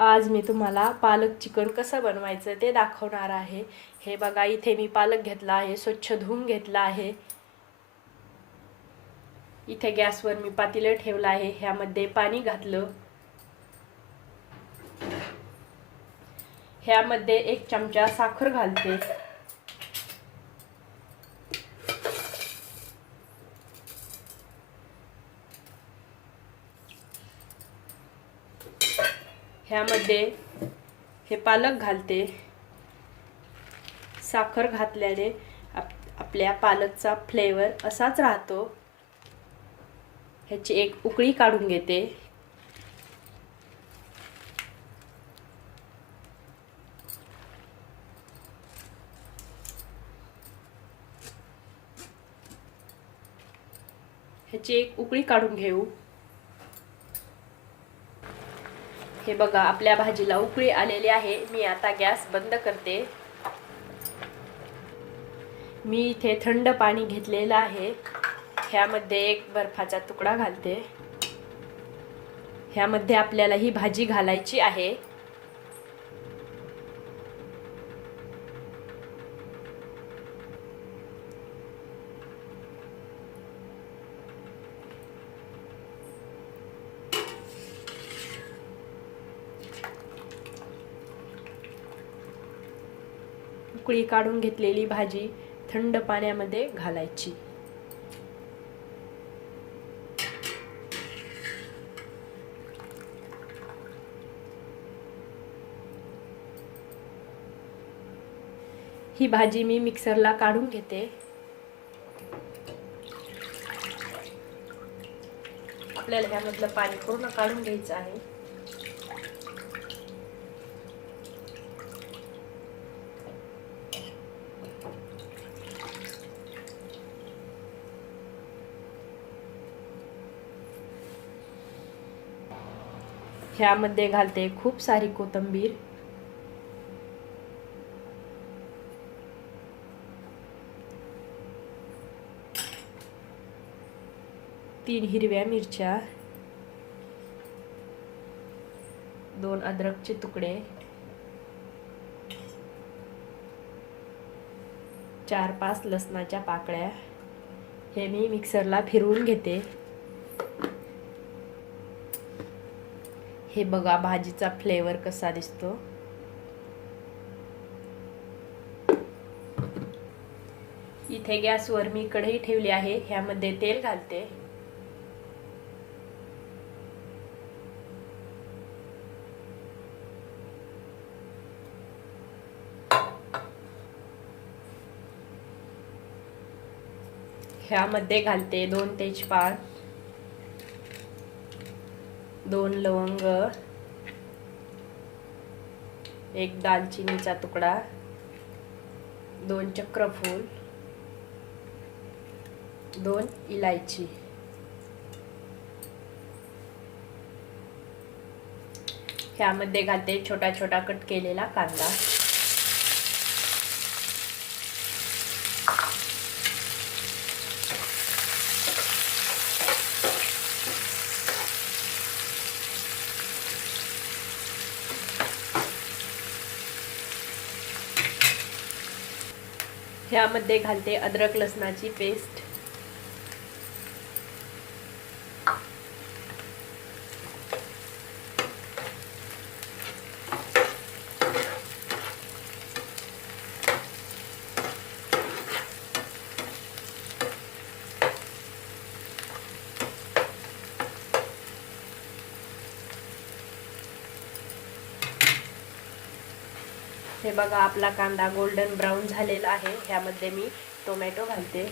आज मी तुम्हाला पालक चिकन कसं बनवायचं ते दाखवणार आहे. हे बघा इथे मी पालक घेतला आहे स्वच्छ धुवून घेतला आहे. इथे गॅसवर मी पातेलं ठेवलं आहे ह्यामध्ये पाणी घातलं. ह्यामध्ये एक चमचा साखर घालते. घालते. हे पालक घालते. साखर घातल्याने आप आपल्या पालकचा फ्लेवर असाच राहतो. ह्याची एक उकळी काढून घेते. ह्याची एक उकळी काढून घेऊ. हे बघा आपल्या भाजीला उकळी आलेली आहे. मी आता गॅस बंद करते. मी इथे थंड पाणी घेतलेलं आहे. ह्यामध्ये एक बर्फाचा तुकडा घालते. ह्यामध्ये आपल्याला ही भाजी घालायची आहे. उकळी काढून घेतलेली भाजी थंड पाण्यामध्ये घालायची. ही भाजी मी मिक्सरला काढून घेते. आपल्याला ह्यामधलं पाणी पूर्ण काढून घ्यायचं आहे. ह्यामध्ये घालते खूप सारी कोथिंबीर. तीन हिरव्या मिरच्या. दोन अद्रकचे तुकडे. चार पाच लसणाच्या पाकळ्या. हे मी मिक्सरला फिरवून घेते. इथे बघा भाजीचा फ्लेवर कसा दिसतो. इथे गॅसवर मी कढई ठेवली आहे ह्यामध्ये तेल घालते. ह्यामध्ये घालते दोन तेजपान. दोन लवंग एक दालचिनीचा तुकडा दोन चक्रफूल दोन इलायची. ह्यामध्ये घालते छोटा छोटा कट केलेला कांदा. ह्यामध्ये घालते अद्रक लसणाची पेस्ट हे बघा आपला कांदा गोल्डन ब्राऊन झालेला आहे. ह्यामध्ये मी टोमॅटो घालते.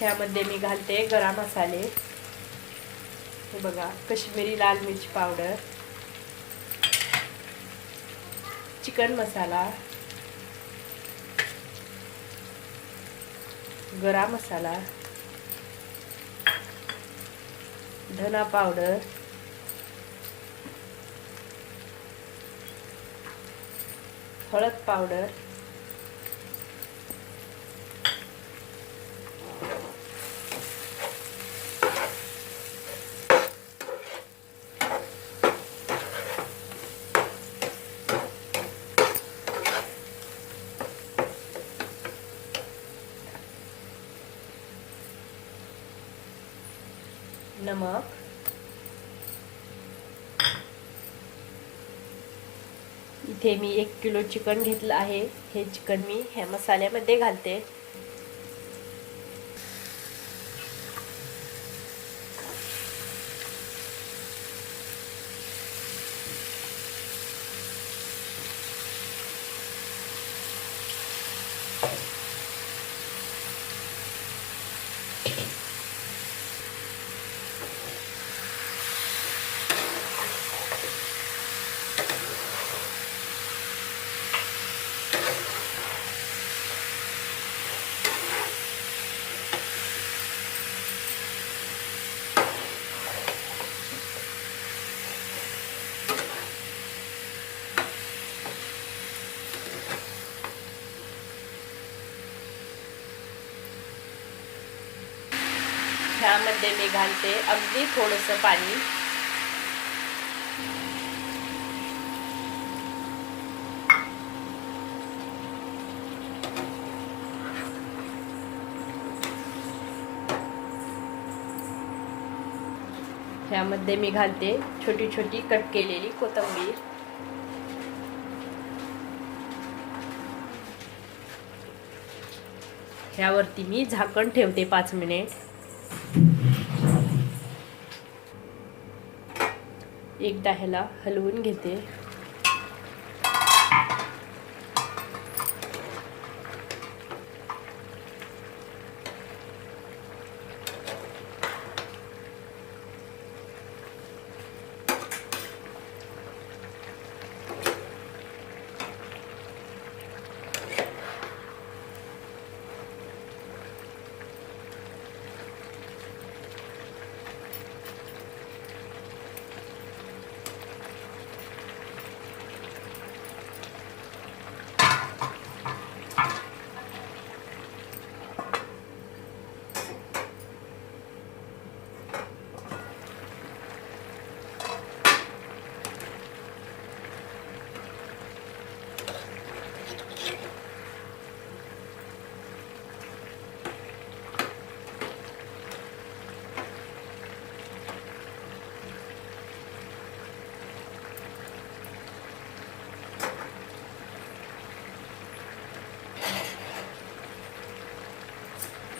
ह्यामध्ये मी घालते गरम मसाले. हे बघा कश्मीरी लाल मिरची पावडर. चिकन मसाला गरा मसाला धना पावडर हळद पावडर नमक. इथे मी एक किलो चिकन घेतलं आहे. हे चिकन मी ह्या मसाल्यामध्ये घालते. ह्यामध्ये मी घालते अगदी थोडंसं पाणी. ह्यामध्ये मी घालते छोटी छोटी कट केलेली कोथिंबीर. ह्यावरती मी झाकण ठेवते पाच मिनिट. एकदा ह्याला हलवून घेते.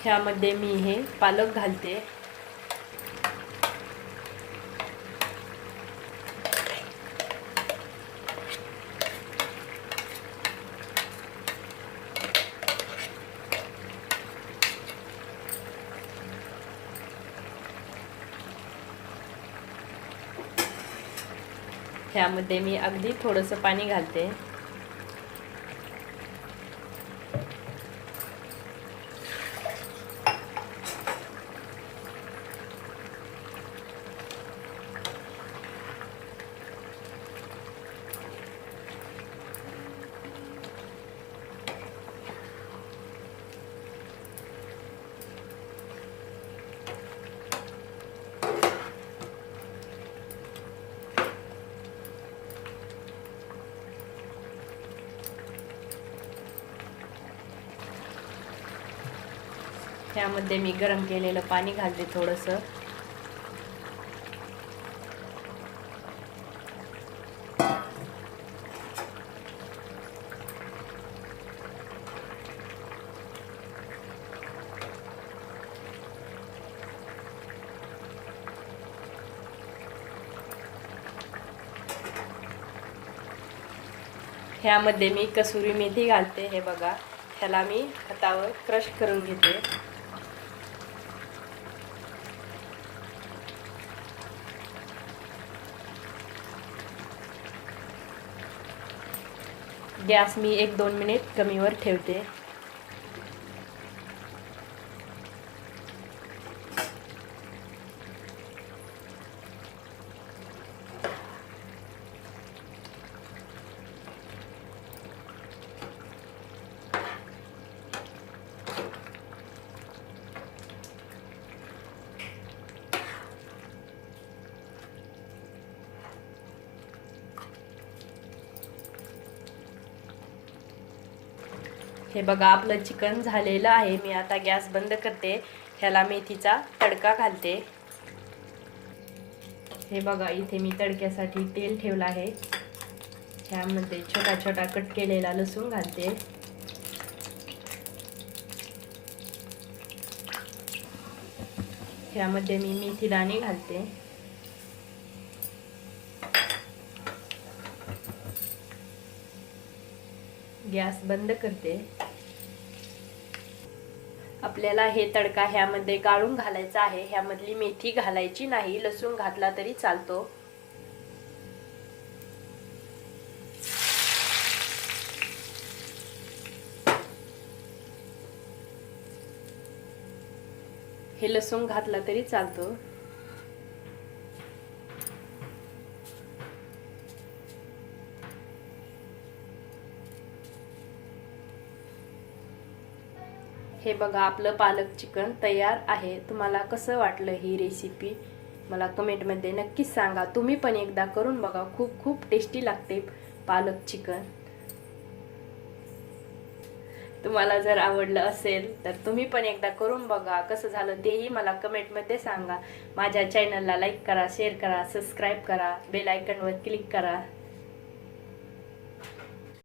ह्यामध्ये मी हे पालक घालते. ह्यामध्ये मी अगदी थोडंसं पाणी घालते. ह्यामध्ये मी गरम केलेलं पाणी घालते थोडंसं. ह्यामध्ये मी कसुरी मेथी घालते हे बघा. ह्याला मी हातावर क्रश करून घेते. गॅस मी एक दोन मिनिट कमीवर ठेवते. हे बघा आपलं चिकन झालेलं आहे. मी आता गॅस बंद करते. ह्याला मेथीचा तडका घालते. हे बघा इथे मी तडक्यासाठी तेल ठेवलं आहे. ह्यामध्ये छोटा छोटा कट केलेला लसूण घालते. ह्यामध्ये मी मेथी दाणे घालते. गॅस बंद करते. आपल्याला हे तडका ह्यामध्ये गाळून घालायचा आहे. ह्यामधली मेथी घालायची नाही. लसूण घातला तरी चालतो. हे लसूण घातला तरी चालतो. बघा आपलं पालक चिकन तयार आहे. तुम्हाला कसं वाटलं ही रेसिपी मला कमेंटमध्ये नक्कीच सांगा. तुम्ही पण एकदा करून बघा. खूप खूप टेस्टी लागते पालक चिकन. तुम्हाला जर आवडलं असेल तर तुम्ही पण एकदा करून बघा. कसं झालं तेही मला कमेंटमध्ये सांगा. माझ्या चॅनलला लाईक करा शेअर करा सबस्क्राईब करा बेलायकनवर क्लिक करा.